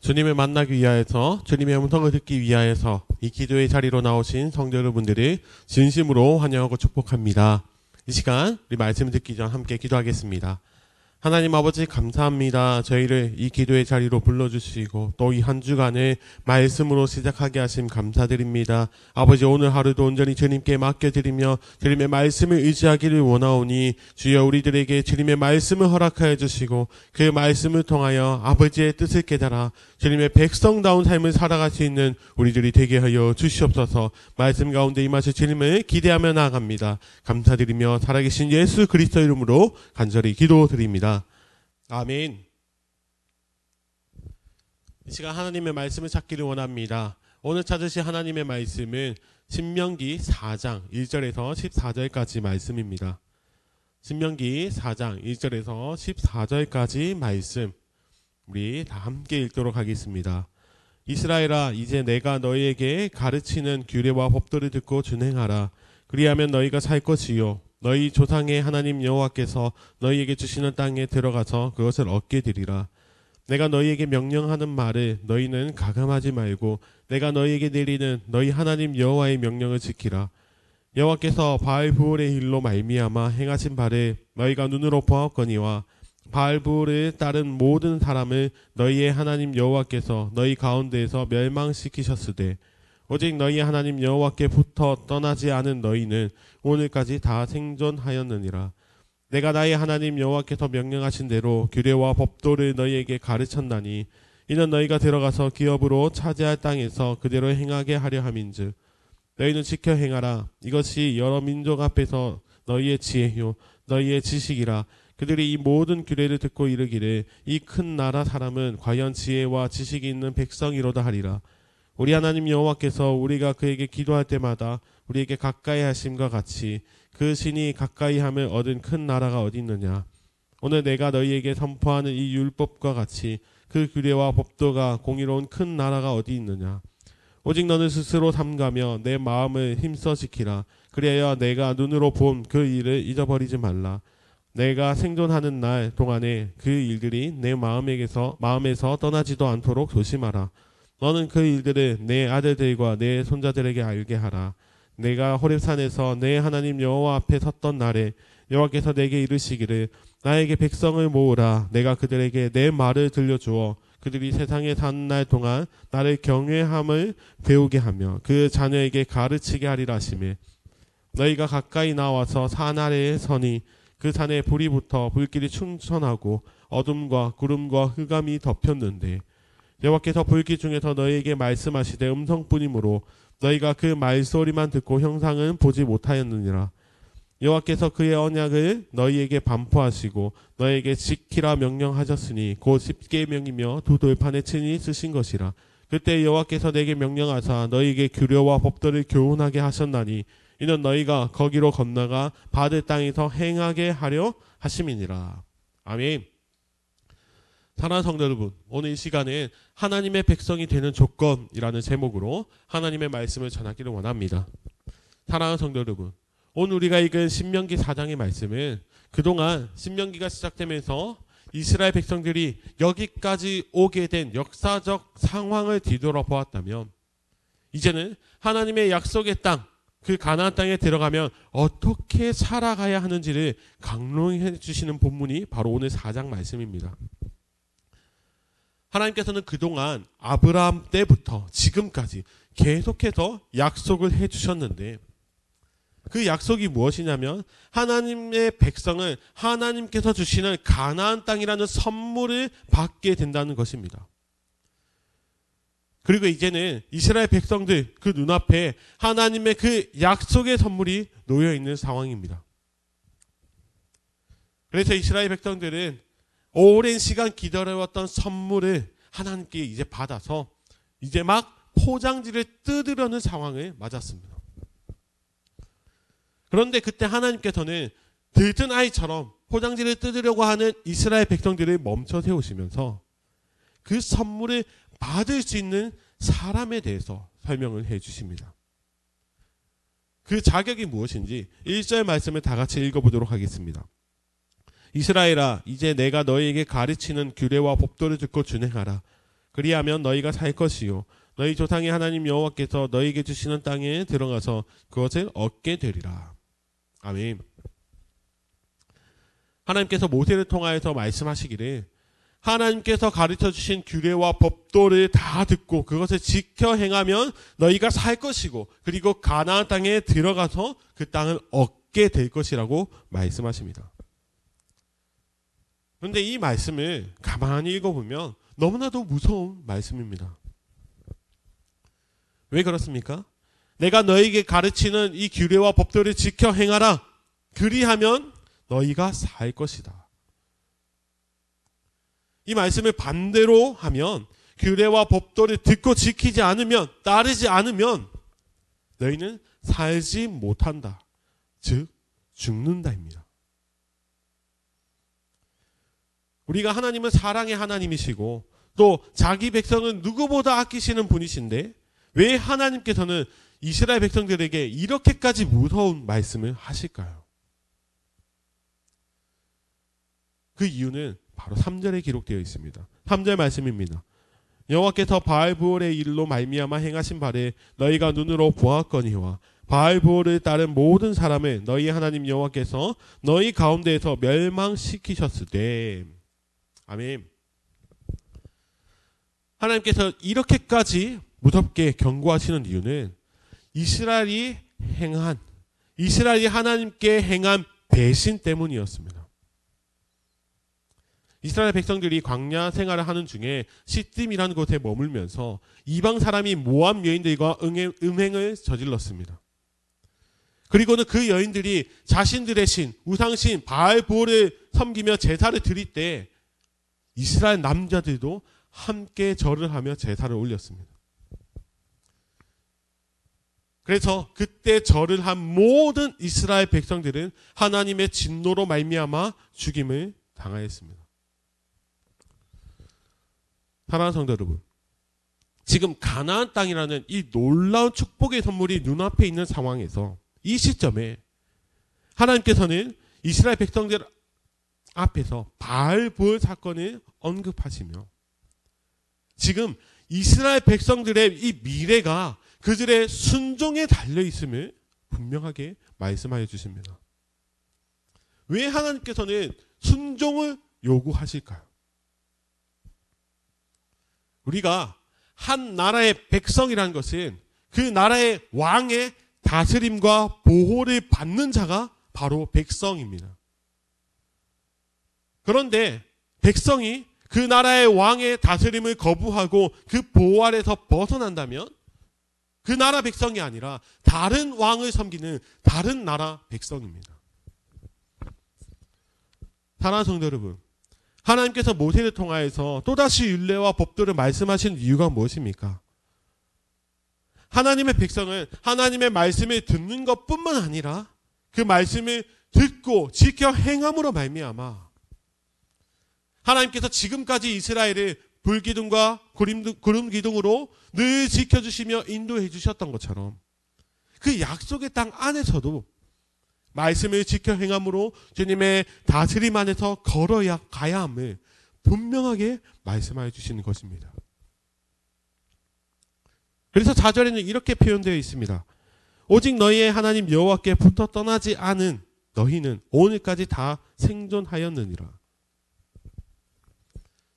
주님을 만나기 위하여서 주님의 음성을 듣기 위하여서 이 기도의 자리로 나오신 성도 여러분들을 진심으로 환영하고 축복합니다. 이 시간 우리 말씀을 듣기 전 함께 기도하겠습니다. 하나님 아버지 감사합니다. 저희를 이 기도의 자리로 불러주시고 또 이 한 주간을 말씀으로 시작하게 하심 감사드립니다. 아버지 오늘 하루도 온전히 주님께 맡겨드리며 주님의 말씀을 의지하기를 원하오니 주여 우리들에게 주님의 말씀을 허락하여 주시고 그 말씀을 통하여 아버지의 뜻을 깨달아 주님의 백성다운 삶을 살아갈 수 있는 우리들이 되게 하여 주시옵소서. 말씀 가운데 임하실 주님을 기대하며 나아갑니다. 감사드리며 살아계신 예수 그리스도 이름으로 간절히 기도드립니다. 아멘. 이 시간 하나님의 말씀을 찾기를 원합니다. 오늘 찾으실 하나님의 말씀은 신명기 4장 1절에서 14절까지 말씀입니다. 신명기 4장 1절에서 14절까지 말씀 우리 다 함께 읽도록 하겠습니다. 이스라엘아, 이제 내가 너희에게 가르치는 규례와 법도를 듣고 준행하라. 그리하면 너희가 살 것이요 너희 조상의 하나님 여호와께서 너희에게 주시는 땅에 들어가서 그것을 얻게 되리라. 내가 너희에게 명령하는 말을 너희는 가감하지 말고 내가 너희에게 내리는 너희 하나님 여호와의 명령을 지키라. 여호와께서 바알브올의 일로 말미암아 행하신 바를 너희가 눈으로 보았거니와 바알브올을 따른 모든 사람을 너희의 하나님 여호와께서 너희 가운데에서 멸망시키셨으되 오직 너희 하나님 여호와께부터 떠나지 않은 너희는 오늘까지 다 생존하였느니라. 내가 나의 하나님 여호와께서 명령하신 대로 규례와 법도를 너희에게 가르쳤나니 이는 너희가 들어가서 기업으로 차지할 땅에서 그대로 행하게 하려 함인즉 너희는 지켜 행하라. 이것이 여러 민족 앞에서 너희의 지혜요 너희의 지식이라. 그들이 이 모든 규례를 듣고 이르기를 이 큰 나라 사람은 과연 지혜와 지식이 있는 백성이로다 하리라. 우리 하나님 여호와께서 우리가 그에게 기도할 때마다 우리에게 가까이 하심과 같이 그 신이 가까이 함을 얻은 큰 나라가 어디 있느냐. 오늘 내가 너희에게 선포하는 이 율법과 같이 그 규례와 법도가 공의로운 큰 나라가 어디 있느냐. 오직 너는 스스로 삼가며 내 마음을 힘써 지키라. 그래야 내가 눈으로 본 그 일을 잊어버리지 말라. 내가 생존하는 날 동안에 그 일들이 내 마음에서 떠나지도 않도록 조심하라. 너는 그 일들을 내 아들들과 내 손자들에게 알게 하라. 내가 호렙산에서 내 하나님 여호와 앞에 섰던 날에 여호와께서 내게 이르시기를 나에게 백성을 모으라. 내가 그들에게 내 말을 들려주어 그들이 세상에 사는 날 동안 나를 경외함을 배우게 하며 그 자녀에게 가르치게 하리라 하시매 너희가 가까이 나와서 산 아래에 서니 그 산에 불이 붙어 불길이 충천하고 어둠과 구름과 흑암이 덮였는데 여호와께서 불길 중에서 너희에게 말씀하시되 음성뿐이므로 너희가 그 말소리만 듣고 형상은 보지 못하였느니라. 여호와께서 그의 언약을 너희에게 반포하시고 너희에게 지키라 명령하셨으니 곧 십계명이며 두 돌판에 친히 쓰신 것이라. 그때 여호와께서 내게 명령하사 너희에게 규례와 법도를 교훈하게 하셨나니 이는 너희가 거기로 건너가 받을 땅에서 행하게 하려 하심이니라. 아멘. 사랑하는 성도 여러분, 오늘 이 시간은 하나님의 백성이 되는 조건이라는 제목으로 하나님의 말씀을 전하기를 원합니다. 사랑하는 성도 여러분, 오늘 우리가 읽은 신명기 4장의 말씀은 그동안 신명기가 시작되면서 이스라엘 백성들이 여기까지 오게 된 역사적 상황을 뒤돌아보았다면 이제는 하나님의 약속의 땅, 그 가나안 땅에 들어가면 어떻게 살아가야 하는지를 강론해 주시는 본문이 바로 오늘 4장 말씀입니다. 하나님께서는 그동안 아브라함 때부터 지금까지 계속해서 약속을 해주셨는데 그 약속이 무엇이냐면 하나님의 백성은 하나님께서 주시는 가나안 땅이라는 선물을 받게 된다는 것입니다. 그리고 이제는 이스라엘 백성들 그 눈앞에 하나님의 그 약속의 선물이 놓여있는 상황입니다. 그래서 이스라엘 백성들은 오랜 시간 기다려왔던 선물을 하나님께 이제 받아서 이제 막 포장지를 뜯으려는 상황을 맞았습니다. 그런데 그때 하나님께서는 들뜬 아이처럼 포장지를 뜯으려고 하는 이스라엘 백성들을 멈춰 세우시면서 그 선물을 받을 수 있는 사람에 대해서 설명을 해 주십니다. 그 자격이 무엇인지 1절 말씀을 다 같이 읽어보도록 하겠습니다. 이스라엘아, 이제 내가 너희에게 가르치는 규례와 법도를 듣고 준행하라. 그리하면 너희가 살 것이요 너희 조상의 하나님 여호와께서 너희에게 주시는 땅에 들어가서 그것을 얻게 되리라. 아멘. 하나님께서 모세를 통하여서 말씀하시기를 하나님께서 가르쳐 주신 규례와 법도를 다 듣고 그것을 지켜 행하면 너희가 살 것이고 그리고 가나안 땅에 들어가서 그 땅을 얻게 될 것이라고 말씀하십니다. 그런데 이 말씀을 가만히 읽어보면 너무나도 무서운 말씀입니다. 왜 그렇습니까? 내가 너희에게 가르치는 이 규례와 법도를 지켜 행하라. 그리하면 너희가 살 것이다. 이 말씀을 반대로 하면 규례와 법도를 듣고 지키지 않으면 따르지 않으면 너희는 살지 못한다. 즉 죽는다입니다. 우리가 하나님은 사랑의 하나님이시고 또 자기 백성은 누구보다 아끼시는 분이신데 왜 하나님께서는 이스라엘 백성들에게 이렇게까지 무서운 말씀을 하실까요? 그 이유는 바로 3절에 기록되어 있습니다. 3절 말씀입니다. 여호와께서 바알브올의 일로 말미암아 행하신 바를 너희가 눈으로 보았거니와 바알브올을 따른 모든 사람을 너희 하나님 여호와께서 너희 가운데에서 멸망시키셨을 때. 아멘. 하나님께서 이렇게까지 무섭게 경고하시는 이유는 이스라엘이 하나님께 행한 배신 때문이었습니다. 이스라엘 백성들이 광야 생활을 하는 중에 시딤이라는 곳에 머물면서 이방 사람이 모압 여인들과 음행을 저질렀습니다. 그리고는 그 여인들이 자신들의 신, 우상신 바알브올을 섬기며 제사를 드릴 때 이스라엘 남자들도 함께 절을 하며 제사를 올렸습니다. 그래서 그때 절을 한 모든 이스라엘 백성들은 하나님의 진노로 말미암아 죽임을 당하였습니다. 사랑하는 성도 여러분, 지금 가나안 땅이라는 이 놀라운 축복의 선물이 눈앞에 있는 상황에서 이 시점에 하나님께서는 이스라엘 백성들 앞에서 바알브올 사건을 언급하시며 지금 이스라엘 백성들의 이 미래가 그들의 순종에 달려있음을 분명하게 말씀하여 주십니다. 왜 하나님께서는 순종을 요구하실까요? 우리가 한 나라의 백성이라는 것은 그 나라의 왕의 다스림과 보호를 받는 자가 바로 백성입니다. 그런데 백성이 그 나라의 왕의 다스림을 거부하고 그 보호 아래서 벗어난다면 그 나라 백성이 아니라 다른 왕을 섬기는 다른 나라 백성입니다. 사랑하는 성도 여러분, 하나님께서 모세를 통하여서 또다시 율례와 법도를 말씀하신 이유가 무엇입니까? 하나님의 백성은 하나님의 말씀을 듣는 것뿐만 아니라 그 말씀을 듣고 지켜 행함으로 말미암아 하나님께서 지금까지 이스라엘을 불기둥과 구름기둥으로 늘 지켜주시며 인도해 주셨던 것처럼 그 약속의 땅 안에서도 말씀을 지켜 행함으로 주님의 다스림 안에서 걸어야 가야 함을 분명하게 말씀하여 주시는 것입니다. 그래서 4절에는 이렇게 표현되어 있습니다. 오직 너희의 하나님 여호와께부터 떠나지 않은 너희는 오늘까지 다 생존하였느니라.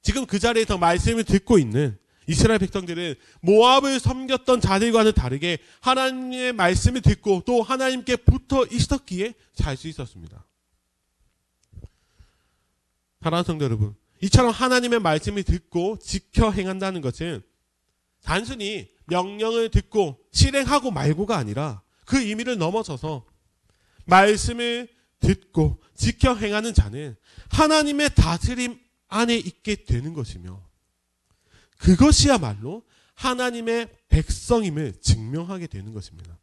지금 그 자리에서 말씀을 듣고 있는 이스라엘 백성들은 모압을 섬겼던 자들과는 다르게 하나님의 말씀을 듣고 또 하나님께 붙어 있었기에 살 수 있었습니다. 사랑하는 성도 여러분, 이처럼 하나님의 말씀을 듣고 지켜 행한다는 것은 단순히 명령을 듣고 실행하고 말고가 아니라 그 의미를 넘어서서 말씀을 듣고 지켜 행하는 자는 하나님의 다스림 안에 있게 되는 것이며 그것이야말로 하나님의 백성임을 증명하게 되는 것입니다.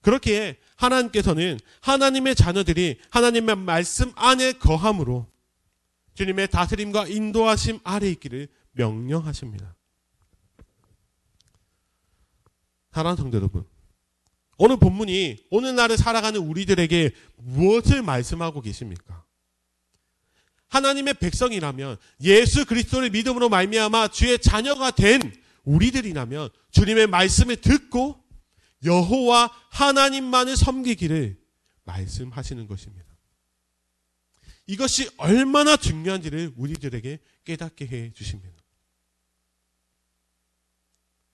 그렇게 하나님께서는 하나님의 자녀들이 하나님의 말씀 안에 거함으로 주님의 다스림과 인도하심 아래 있기를 명령하십니다. 사랑하는 성도 여러분, 오늘 본문이 오늘날을 살아가는 우리들에게 무엇을 말씀하고 계십니까? 하나님의 백성이라면, 예수 그리스도를 믿음으로 말미암아 주의 자녀가 된 우리들이라면 주님의 말씀을 듣고 여호와 하나님만을 섬기기를 말씀하시는 것입니다. 이것이 얼마나 중요한지를 우리들에게 깨닫게 해 주십니다.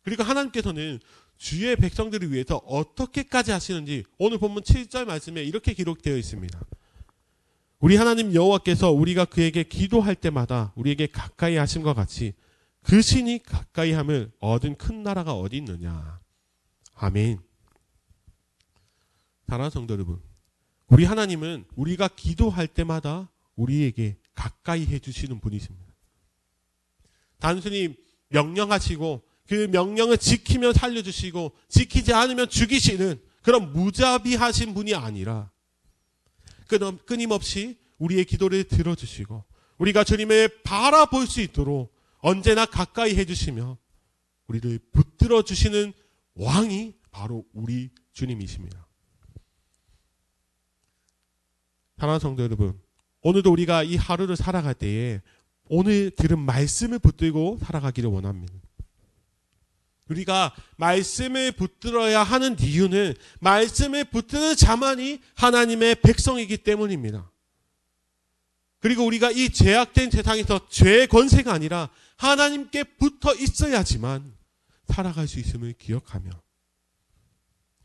그리고 하나님께서는 주의 백성들을 위해서 어떻게까지 하시는지 오늘 본문 7절 말씀에 이렇게 기록되어 있습니다. 우리 하나님 여호와께서 우리가 그에게 기도할 때마다 우리에게 가까이 하심과 같이 그 신이 가까이 함을 얻은 큰 나라가 어디 있느냐. 아멘. 사랑하는 성도 여러분, 우리 하나님은 우리가 기도할 때마다 우리에게 가까이 해주시는 분이십니다. 단순히 명령하시고 그 명령을 지키면 살려주시고 지키지 않으면 죽이시는 그런 무자비하신 분이 아니라 끊임없이 우리의 기도를 들어주시고 우리가 주님을 바라볼 수 있도록 언제나 가까이 해주시며 우리를 붙들어 주시는 왕이 바로 우리 주님이십니다. 사랑하는 성도 여러분, 오늘도 우리가 이 하루를 살아갈 때에 오늘 들은 말씀을 붙들고 살아가기를 원합니다. 우리가 말씀을 붙들어야 하는 이유는 말씀을 붙드는 자만이 하나님의 백성이기 때문입니다. 그리고 우리가 이 죄악된 세상에서 죄의 권세가 아니라 하나님께 붙어 있어야지만 살아갈 수 있음을 기억하며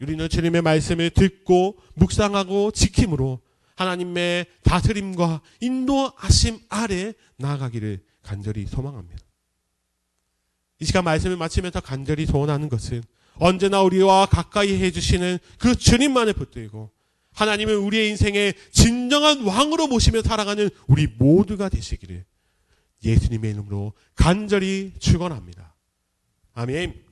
우리는 주님의 말씀을 듣고 묵상하고 지킴으로 하나님의 다스림과 인도하심 아래 나아가기를 간절히 소망합니다. 이 시간 말씀을 마치면서 간절히 소원하는 것은 언제나 우리와 가까이 해주시는 그 주님만을 붙들고 하나님을 우리의 인생의 진정한 왕으로 모시며 살아가는 우리 모두가 되시기를 예수님의 이름으로 간절히 축원합니다. 아멘.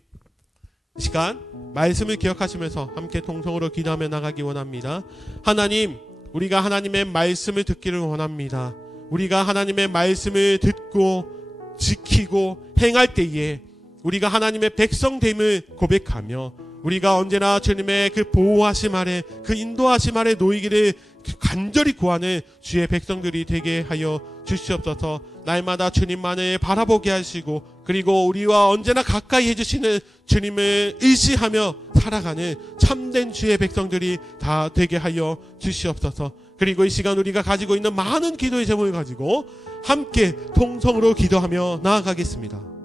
이 시간 말씀을 기억하시면서 함께 통성으로 기도하며 나가기 원합니다. 하나님, 우리가 하나님의 말씀을 듣기를 원합니다. 우리가 하나님의 말씀을 듣고 지키고 행할 때에 우리가 하나님의 백성됨을 고백하며 우리가 언제나 주님의 그 보호하심 아래 그 인도하심 아래 놓이기를 간절히 구하는 주의 백성들이 되게 하여 주시옵소서. 날마다 주님만을 바라보게 하시고 그리고 우리와 언제나 가까이 해주시는 주님을 의지하며 살아가는 참된 주의 백성들이 다 되게 하여 주시옵소서. 그리고 이 시간 우리가 가지고 있는 많은 기도의 제목을 가지고 함께 통성으로 기도하며 나아가겠습니다.